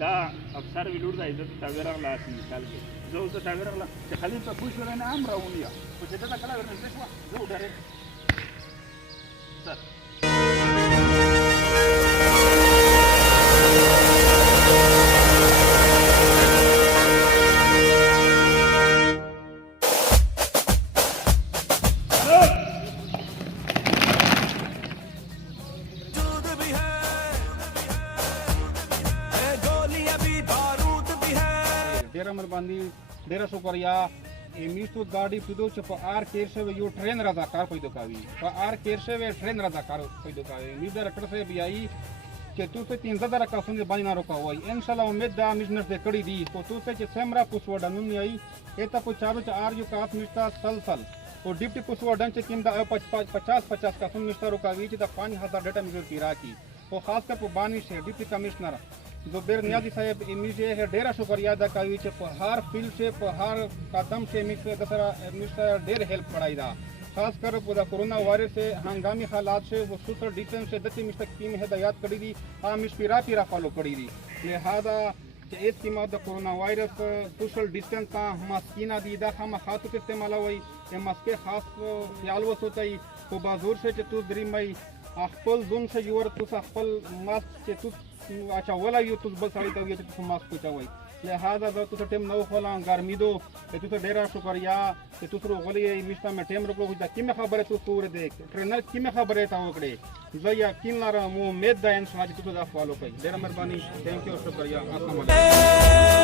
دا افسر ویلوړ دی د تاګر غلا اسی مثال کې زه اوس تاګر غلا چې خلیل په پوښ ولنه هم راونیا او چې دا کله ورنځ شو زه وډاره سر ډیره مهرباني ډیره شکریا میستو गाड़ी पिदो چې په آر کیر شوی یو ټرین رضاکار پیدا کوي په آر کیر شوی ټرین رضاکار پیدا کوي می در کړه سه بیاي چې تو څه 30000 کسونه باندې نه روکوي ان شاء الله امید دا مشنر دې کړی دي تو تو څه چې سمرا پوسوډن نه ای اته په چارو چې آر یو کاس مشتا سلسل او ډیپټي پوسوډن چې کیم دا 50 کسونه مشتا روکوي چې دا 5000 ډیټا میجر پیرا کی او خاص کر په باندې شه ډیپټي کمشنر زبیر نیازی صاحب امیجه ہے ډیره شکریا ادا کوي چې په هر فیلډ سے په هر قدم سے میسره د سره ډیر هیلپ کړای دا خاص کر په د کورونا وایرس سے هنګامي حالات سے وہ سوشل ډیسټنس سے دتی مستقیم هدایت کړی دي عام پیرا فالو کړی دي لہذا چې اس کی ماده کورونا وایرس سوشل ډیسټنس کا ماسکینا دی دا هم خاطر استعمالوي چې ماسک خاص خیال وسوتای په بازور سے چې تو درې مې خپل زوم سے یور تو خپل ماسک چې تو اچھا ولا یو تو بل سړی ته وی چې تو ماسک پچوي لہذا زه تو ټیم نو خلان ګرمي دو ته تو ډیره شکریا چې تو سره غلي میستا مې ټیم روکو دا کیمه خبره تو سور دې ټرینر کیمه خبره تا وکړي زه یقین لرم امید ده ان شاء الله چې تو دا فالو کوي ډیره مهرباني ثانک یو شکریا السلام علیکم